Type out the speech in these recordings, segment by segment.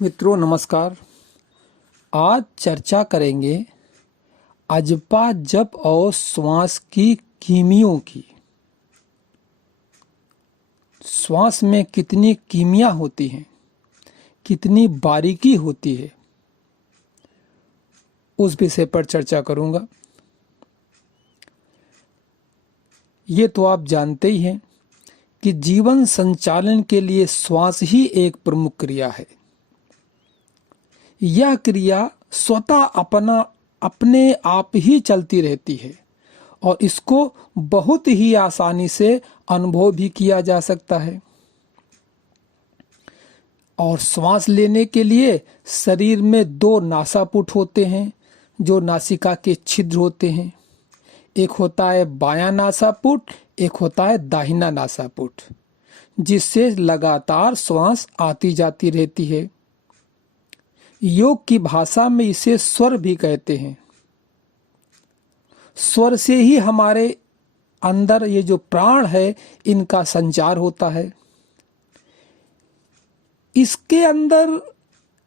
मित्रों नमस्कार। आज चर्चा करेंगे अजपा जप और श्वास की कीमियों की। श्वास में कितनी कीमिया होती हैं, कितनी बारीकी होती है, उस विषय पर चर्चा करूंगा। ये तो आप जानते ही हैं कि जीवन संचालन के लिए श्वास ही एक प्रमुख क्रिया है। यह क्रिया स्वतः अपने आप ही चलती रहती है और इसको बहुत ही आसानी से अनुभव भी किया जा सकता है। और श्वास लेने के लिए शरीर में दो नासापुट होते हैं जो नासिका के छिद्र होते हैं। एक होता है बायां नासापुट, एक होता है दाहिना नासापुट, जिससे लगातार श्वास आती जाती रहती है। योग की भाषा में इसे स्वर भी कहते हैं। स्वर से ही हमारे अंदर ये जो प्राण है इनका संचार होता है। इसके अंदर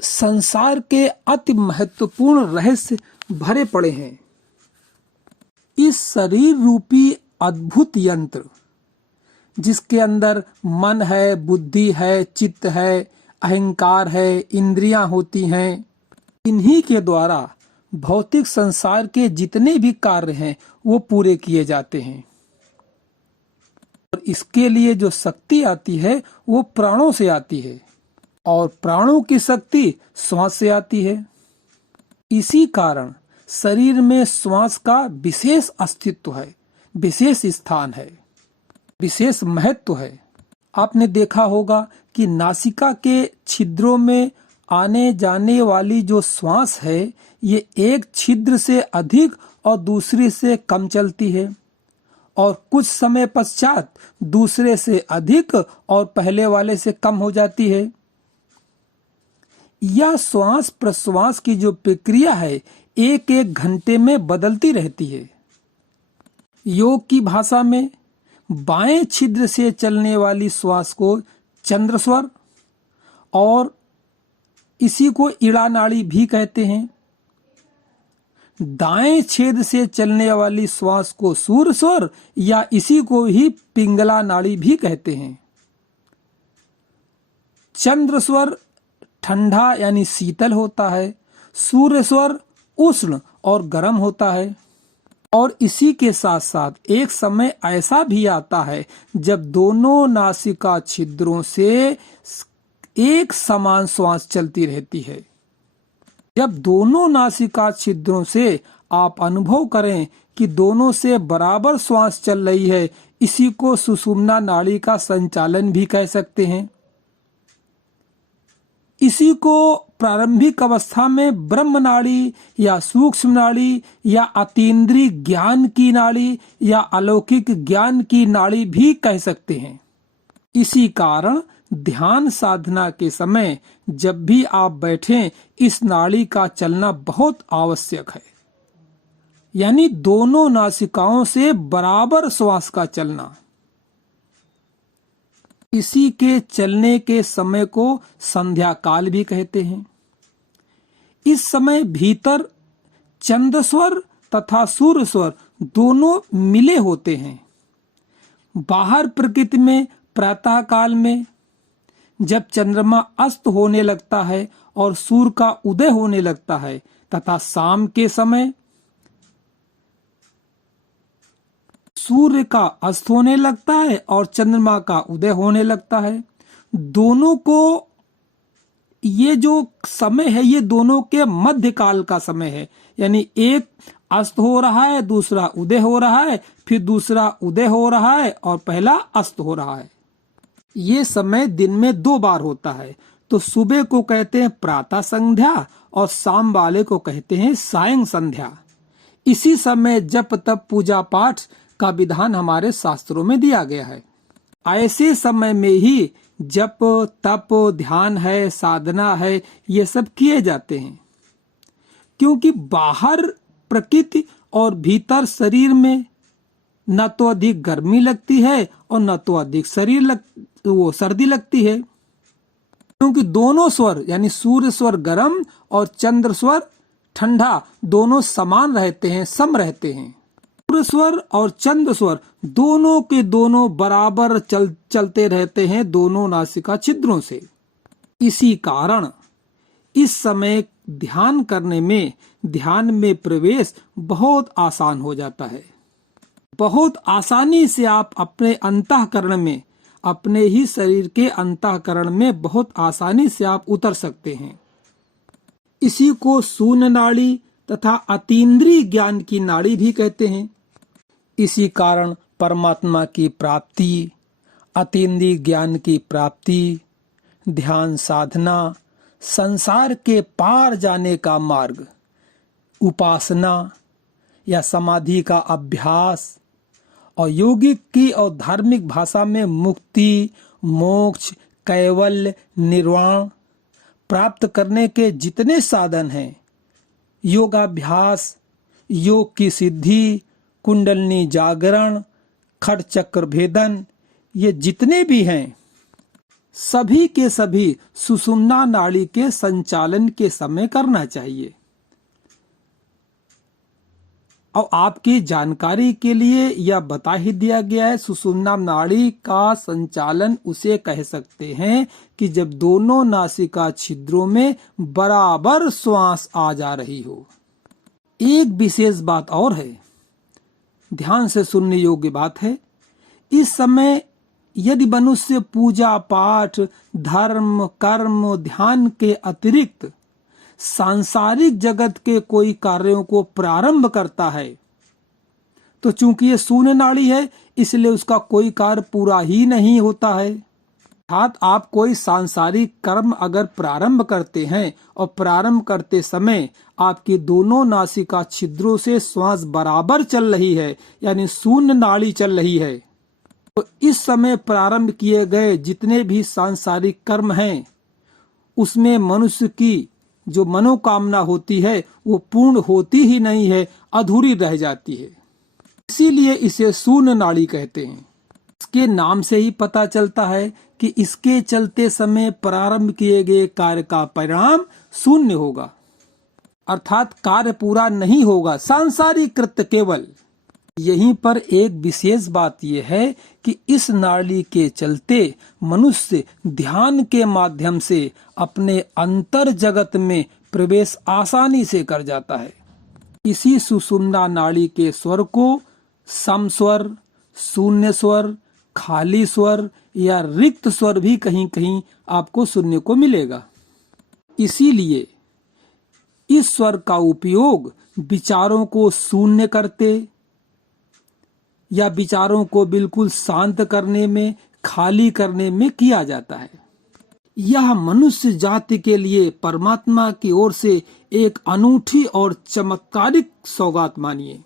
संसार के अति महत्वपूर्ण रहस्य भरे पड़े हैं। इस शरीर रूपी अद्भुत यंत्र जिसके अंदर मन है, बुद्धि है, चित्त है, अहंकार है, इंद्रियां होती हैं, इन्हीं के द्वारा भौतिक संसार के जितने भी कार्य हैं वो पूरे किए जाते हैं। और इसके लिए जो शक्ति आती है वो प्राणों से आती है और प्राणों की शक्ति श्वास से आती है। इसी कारण शरीर में श्वास का विशेष अस्तित्व है, विशेष स्थान है, विशेष महत्व है। आपने देखा होगा कि नासिका के छिद्रों में आने जाने वाली जो श्वास है ये एक छिद्र से अधिक और दूसरे से कम चलती है और कुछ समय पश्चात दूसरे से अधिक और पहले वाले से कम हो जाती है। यह श्वास प्रश्वास की जो प्रक्रिया है एक एक घंटे में बदलती रहती है। योग की भाषा में बाएं छिद्र से चलने वाली श्वास को चंद्र स्वर और इसी को इड़ा नाड़ी भी कहते हैं। दाएं छेद से चलने वाली श्वास को सूर्य स्वर या इसी को ही पिंगला नाड़ी भी कहते हैं। चंद्र स्वर ठंडा यानी शीतल होता है, सूर्य स्वर उष्ण और गर्म होता है। और इसी के साथ साथ एक समय ऐसा भी आता है जब दोनों नासिका छिद्रों से एक समान श्वास चलती रहती है। जब दोनों नासिका छिद्रों से आप अनुभव करें कि दोनों से बराबर श्वास चल रही है, इसी को सुषुम्ना नाड़ी का संचालन भी कह सकते हैं। इसी को प्रारंभिक अवस्था में ब्रह्म नाड़ी या सूक्ष्म नाड़ी या अतीन्द्रिय ज्ञान की नाड़ी या अलौकिक ज्ञान की नाड़ी भी कह सकते हैं। इसी कारण ध्यान साधना के समय जब भी आप बैठें इस नाड़ी का चलना बहुत आवश्यक है, यानी दोनों नासिकाओं से बराबर श्वास का चलना। इसी के चलने के समय को संध्या काल भी कहते हैं। इस समय भीतर चंद्र स्वर तथा सूर्य स्वर दोनों मिले होते हैं। बाहर प्रकृति में प्रातः काल में जब चंद्रमा अस्त होने लगता है और सूर्य का उदय होने लगता है तथा शाम के समय सूर्य का अस्त होने लगता है और चंद्रमा का उदय होने लगता है, दोनों को ये जो समय है ये दोनों के मध्य काल का समय है। यानी एक अस्त हो रहा है, दूसरा उदय हो रहा है, फिर दूसरा उदय हो रहा है और पहला अस्त हो रहा है। ये समय दिन में 2 बार होता है। तो सुबह को कहते हैं प्रातः संध्या और शाम वाले को कहते हैं सायं संध्या। इसी समय जप तप पूजा पाठ का विधान हमारे शास्त्रों में दिया गया है। ऐसे समय में ही जप तप ध्यान है, साधना है, ये सब किए जाते हैं। क्योंकि बाहर प्रकृति और भीतर शरीर में न तो अधिक गर्मी लगती है और न तो अधिक सर्दी लगती है। क्योंकि दोनों स्वर यानी सूर्य स्वर गर्म और चंद्र स्वर ठंडा दोनों समान रहते हैं, सम रहते हैं। सूर्य स्वर और चंद्र स्वर दोनों के दोनों बराबर चलते रहते हैं दोनों नासिका छिद्रों से। इसी कारण इस समय ध्यान करने में, ध्यान में प्रवेश बहुत आसान हो जाता है। बहुत आसानी से आप अपने अंतःकरण में, अपने ही शरीर के अंतःकरण में बहुत आसानी से आप उतर सकते हैं। इसी को शून्य नाड़ी तथा अतीन्द्रिय ज्ञान की नाड़ी भी कहते हैं। इसी कारण परमात्मा की प्राप्ति, अतीन्द्रिय ज्ञान की प्राप्ति, ध्यान साधना, संसार के पार जाने का मार्ग, उपासना या समाधि का अभ्यास और योगिक की और धार्मिक भाषा में मुक्ति, मोक्ष, कैवल्य, निर्वाण प्राप्त करने के जितने साधन हैं, योगाभ्यास, योग की सिद्धि, कुंडलनी जागरण, खट चक्र भेदन, ये जितने भी हैं सभी के सभी सुषुम्ना नाड़ी के संचालन के समय करना चाहिए। और आपकी जानकारी के लिए यह बता ही दिया गया है, सुषुम्ना नाड़ी का संचालन उसे कह सकते हैं कि जब दोनों नासिका छिद्रों में बराबर श्वास आ जा रही हो। एक विशेष बात और है, ध्यान से सुनने योग्य बात है। इस समय यदि मनुष्य पूजा पाठ, धर्म, कर्म, ध्यान के अतिरिक्त सांसारिक जगत के कोई कार्यों को प्रारंभ करता है, तो चूंकि ये शून्य नाड़ी है इसलिए उसका कोई कार्य पूरा ही नहीं होता है। अर्थात आप कोई सांसारिक कर्म अगर प्रारंभ करते हैं और प्रारंभ करते समय आपकी दोनों नासिका छिद्रों से श्वास बराबर चल रही है, यानी शून्य नाड़ी चल रही है, तो इस समय प्रारंभ किए गए जितने भी सांसारिक कर्म हैं उसमें मनुष्य की जो मनोकामना होती है वो पूर्ण होती ही नहीं है, अधूरी रह जाती है। इसीलिए इसे शून्य नाड़ी कहते हैं। इसके नाम से ही पता चलता है कि इसके चलते समय प्रारंभ किए गए कार्य का परिणाम शून्य होगा, अर्थात कार्य पूरा नहीं होगा, सांसारिक कृत्य केवल। यहीं पर एक विशेष बात यह है कि इस नाड़ी के चलते मनुष्य ध्यान के माध्यम से अपने अंतर जगत में प्रवेश आसानी से कर जाता है। इसी सुषुम्ना नाड़ी के स्वर को सम स्वर, शून्य स्वर, खाली स्वर या रिक्त स्वर भी कहीं कहीं आपको सुनने को मिलेगा। इसीलिए इस स्वर का उपयोग विचारों को शून्य करते या विचारों को बिल्कुल शांत करने में, खाली करने में किया जाता है। यह मनुष्य जाति के लिए परमात्मा की ओर से एक अनूठी और चमत्कारिक सौगात मानिए,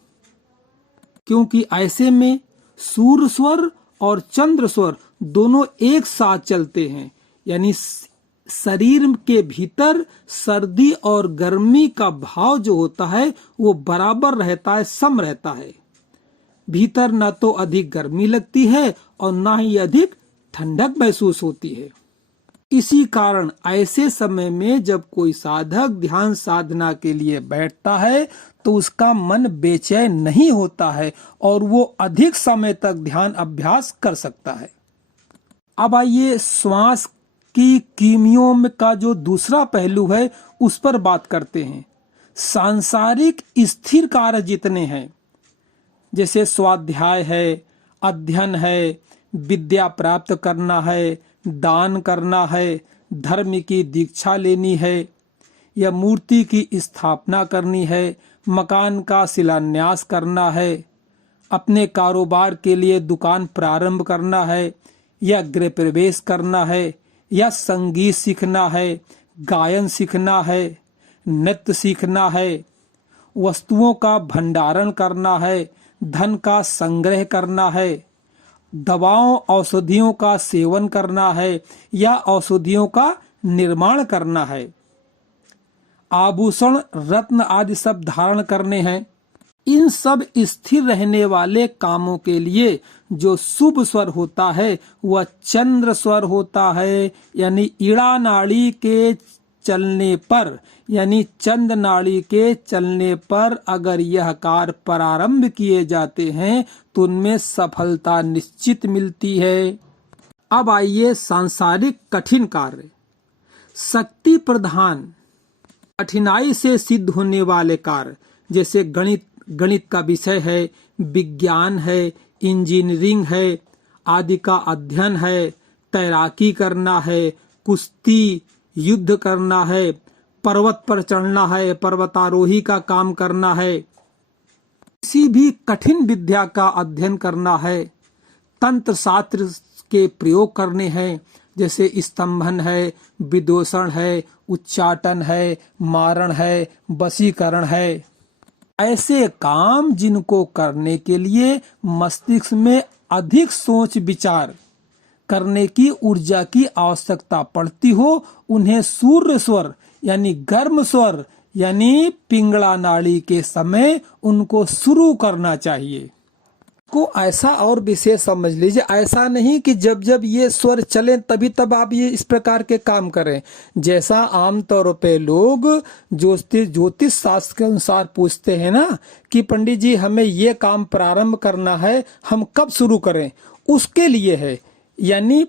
क्योंकि ऐसे में सूर्य स्वर और चंद्र स्वर दोनों एक साथ चलते हैं, यानी शरीर के भीतर सर्दी और गर्मी का भाव जो होता है वो बराबर रहता है, सम रहता है। भीतर न तो अधिक गर्मी लगती है और न ही अधिक ठंडक महसूस होती है। इसी कारण ऐसे समय में जब कोई साधक ध्यान साधना के लिए बैठता है तो उसका मन बेचैन नहीं होता है और वो अधिक समय तक ध्यान अभ्यास कर सकता है। अब आइए श्वास की कीमियों का जो दूसरा पहलू है उस पर बात करते हैं। सांसारिक स्थिर कार्य जितने हैं, जैसे स्वाध्याय है, अध्ययन है, विद्या प्राप्त करना है, दान करना है, धर्म की दीक्षा लेनी है या मूर्ति की स्थापना करनी है, मकान का शिलान्यास करना है, अपने कारोबार के लिए दुकान प्रारंभ करना है या गृह प्रवेश करना है या संगीत सीखना है, गायन सीखना है, नृत्य सीखना है, वस्तुओं का भंडारण करना है, धन का संग्रह करना है, दवाओं औषधियों का सेवन करना है या औषधियों का निर्माण करना है, आभूषण रत्न आदि सब धारण करने हैं, इन सब स्थिर रहने वाले कामों के लिए जो शुभ स्वर होता है वह चंद्र स्वर होता है। यानी इड़ा नाड़ी के चलने पर, यानी चंद नाड़ी के चलने पर अगर यह कार्य प्रारंभ किए जाते हैं तो उनमें सफलता निश्चित मिलती है। अब आइए सांसारिक कठिन कार्य, शक्ति प्रधान कठिनाई से सिद्ध होने वाले कार्य, जैसे गणित का विषय है, विज्ञान है, इंजीनियरिंग है आदि का अध्ययन है, तैराकी करना है, कुश्ती, युद्ध करना है, पर्वत पर चढ़ना है, पर्वतारोही का काम करना है, किसी भी कठिन विद्या का अध्ययन करना है, तंत्र शास्त्र के प्रयोग करने हैं, जैसे स्तंभन है, विदूषण है, उच्चाटन है, मारण है, वशीकरण है। ऐसे काम जिनको करने के लिए मस्तिष्क में अधिक सोच विचार करने की ऊर्जा की आवश्यकता पड़ती हो, उन्हें सूर्य स्वर यानी गर्म स्वर यानी पिंगला नाड़ी के समय उनको शुरू करना चाहिए। को ऐसा और विशेष समझ लीजिए, ऐसा नहीं कि जब जब ये स्वर चलें तभी तब आप ये इस प्रकार के काम करें। जैसा आमतौर पे लोग ज्योतिष शास्त्र के अनुसार पूछते हैं ना कि पंडित जी हमें ये काम प्रारंभ करना है, हम कब शुरू करें, उसके लिए है। यानी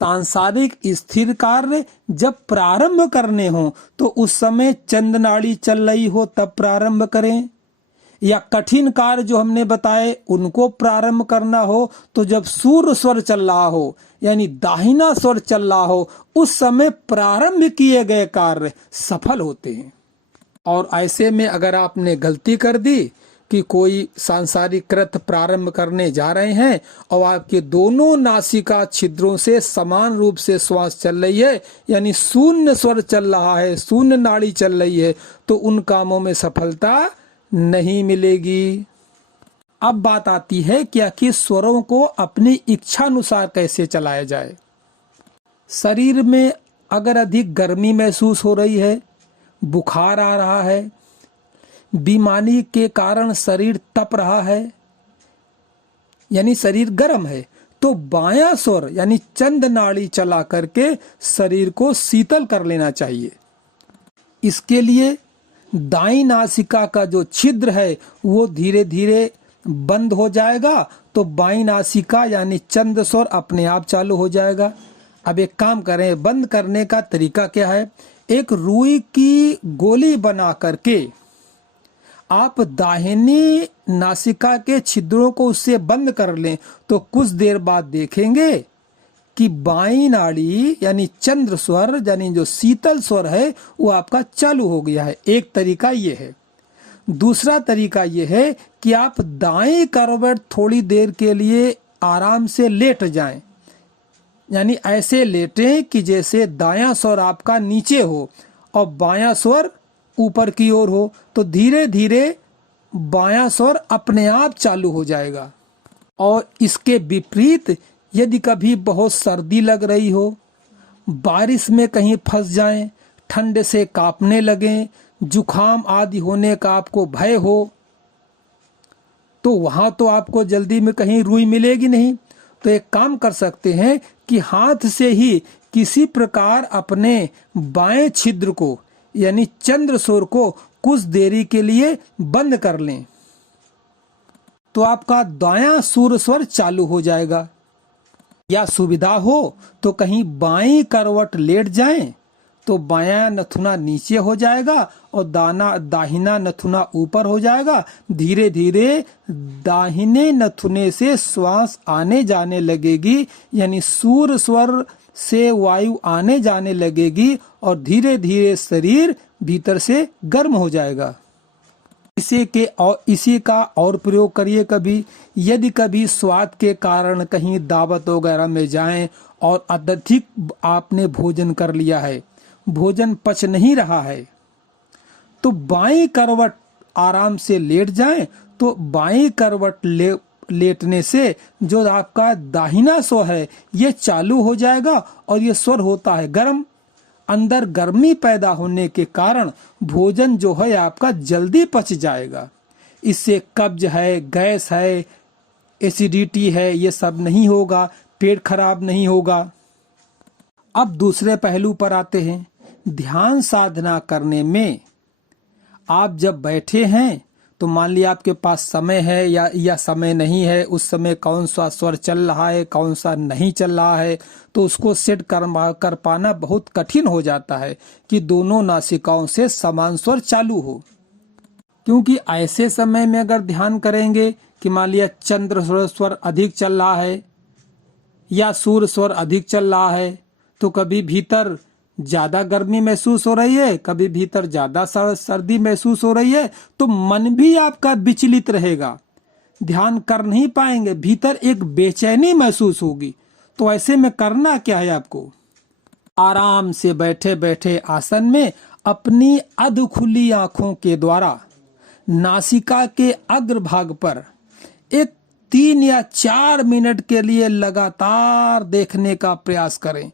सांसारिक स्थिर कार्य जब प्रारंभ करने हो तो उस समय चंद नाड़ी चल रही हो तब प्रारंभ करें, या कठिन कार्य जो हमने बताए उनको प्रारंभ करना हो तो जब सूर्य स्वर चल रहा हो यानी दाहिना स्वर चल रहा हो उस समय प्रारंभ किए गए कार्य सफल होते हैं। और ऐसे में अगर आपने गलती कर दी कि कोई सांसारिक कृत्य प्रारंभ करने जा रहे हैं और आपके दोनों नासिका छिद्रों से समान रूप से श्वास चल रही है यानी शून्य स्वर चल रहा है, शून्य नाड़ी चल रही है, तो उन कामों में सफलता नहीं मिलेगी। अब बात आती है कि आखिर स्वरों को अपनी इच्छा अनुसार कैसे चलाया जाए। शरीर में अगर अधिक गर्मी महसूस हो रही है, बुखार आ रहा है, बीमारी के कारण शरीर तप रहा है यानी शरीर गर्म है, तो बायां स्वर यानी चंद नाड़ी चला करके शरीर को शीतल कर लेना चाहिए। इसके लिए दाई नासिका का जो छिद्र है वो धीरे धीरे बंद हो जाएगा, तो बाई नासिका यानी चंद स्वर अपने आप चालू हो जाएगा। अब एक काम करें, बंद करने का तरीका क्या है, एक रुई की गोली बना करके आप दाहिनी नासिका के छिद्रों को उससे बंद कर लें तो कुछ देर बाद देखेंगे कि बाई नाड़ी यानी चंद्र स्वर यानी जो शीतल स्वर है वो आपका चालू हो गया है। एक तरीका ये है। दूसरा तरीका ये है कि आप दाएं करवट थोड़ी देर के लिए आराम से लेट जाएं, यानी ऐसे लेटें कि जैसे दायां स्वर आपका नीचे हो और बायां स्वर ऊपर की ओर हो, तो धीरे धीरे बायां स्वर अपने आप चालू हो जाएगा। और इसके विपरीत यदि कभी बहुत सर्दी लग रही हो, बारिश में कहीं फंस जाएं, ठंड से कांपने लगें, जुखाम आदि होने का आपको भय हो, तो वहां तो आपको जल्दी में कहीं रुई मिलेगी नहीं। तो एक काम कर सकते हैं कि हाथ से ही किसी प्रकार अपने बाएं छिद्र को यानी चंद्र स्वर को कुछ देरी के लिए बंद कर लें, तो आपका दायां सूर्य स्वर चालू हो जाएगा। या सुविधा हो तो कहीं बाईं करवट लेट जाएं तो बायां नथुना नीचे हो जाएगा और दाहिना नथुना ऊपर हो जाएगा। धीरे धीरे दाहिने नथुने से श्वास आने जाने लगेगी यानी सूर्य स्वर से वायु आने जाने लगेगी और धीरे धीरे शरीर भीतर से गर्म हो जाएगा। इसी का और प्रयोग करिए कभी। यदि कभी स्वाद के कारण कहीं दावत वगैरह में जाएं और अत्यधिक आपने भोजन कर लिया है, भोजन पच नहीं रहा है, तो बाईं करवट आराम से लेट जाएं, तो बाईं करवट लेटने से जो आपका दाहिना स्वर है ये चालू हो जाएगा और ये स्वर होता है गर्म। अंदर गर्मी पैदा होने के कारण भोजन जो है आपका जल्दी पच जाएगा। इससे कब्ज है, गैस है, एसिडिटी है, ये सब नहीं होगा, पेट खराब नहीं होगा। अब दूसरे पहलू पर आते हैं। ध्यान साधना करने में आप जब बैठे हैं तो मान लिया आपके पास समय है या समय नहीं है, उस समय कौन सा स्वर चल रहा है, कौन सा नहीं चल रहा है, तो उसको सेट कर पाना बहुत कठिन हो जाता है कि दोनों नासिकाओं से समान स्वर चालू हो। क्योंकि ऐसे समय में अगर ध्यान करेंगे कि मान लिया चंद्र स्वर अधिक चल रहा है या सूर्य स्वर अधिक चल रहा है, तो कभी भीतर ज्यादा गर्मी महसूस हो रही है, कभी भीतर ज्यादा सर्दी महसूस हो रही है, तो मन भी आपका विचलित रहेगा, ध्यान कर नहीं पाएंगे, भीतर एक बेचैनी महसूस होगी। तो ऐसे में करना क्या है, आपको आराम से बैठे बैठे आसन में अपनी अध खुली आंखों के द्वारा नासिका के अग्रभाग पर एक 3 या 4 मिनट के लिए लगातार देखने का प्रयास करें।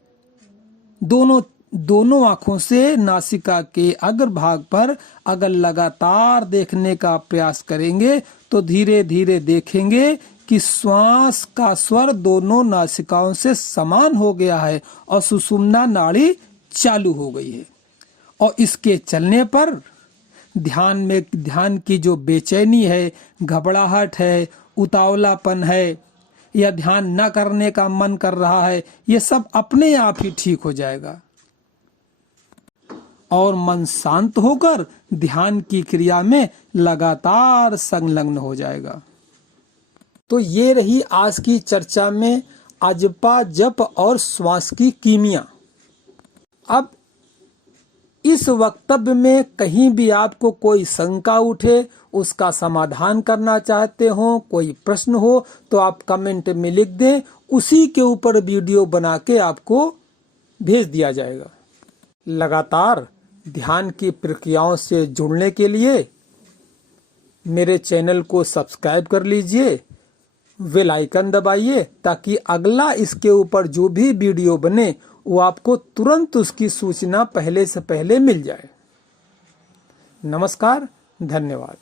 दोनों आंखों से नासिका के अग्रभाग पर अगर लगातार देखने का प्रयास करेंगे तो धीरे धीरे देखेंगे कि श्वास का स्वर दोनों नासिकाओं से समान हो गया है और सुषुम्ना नाड़ी चालू हो गई है। और इसके चलने पर ध्यान की जो बेचैनी है, घबराहट है, उतावलापन है या ध्यान न करने का मन कर रहा है, ये सब अपने आप ही ठीक हो जाएगा और मन शांत होकर ध्यान की क्रिया में लगातार संलग्न हो जाएगा। तो ये रही आज की चर्चा में अजपा, जप और श्वास की कीमिया। अब इस वक्तव्य में कहीं भी आपको कोई शंका उठे, उसका समाधान करना चाहते हो, कोई प्रश्न हो, तो आप कमेंट में लिख दें, उसी के ऊपर वीडियो बना के आपको भेज दिया जाएगा। लगातार ध्यान की प्रक्रियाओं से जुड़ने के लिए मेरे चैनल को सब्सक्राइब कर लीजिए, बेल आइकन दबाइए, ताकि अगला इसके ऊपर जो भी वीडियो बने वो आपको तुरंत उसकी सूचना पहले से पहले मिल जाए। नमस्कार, धन्यवाद।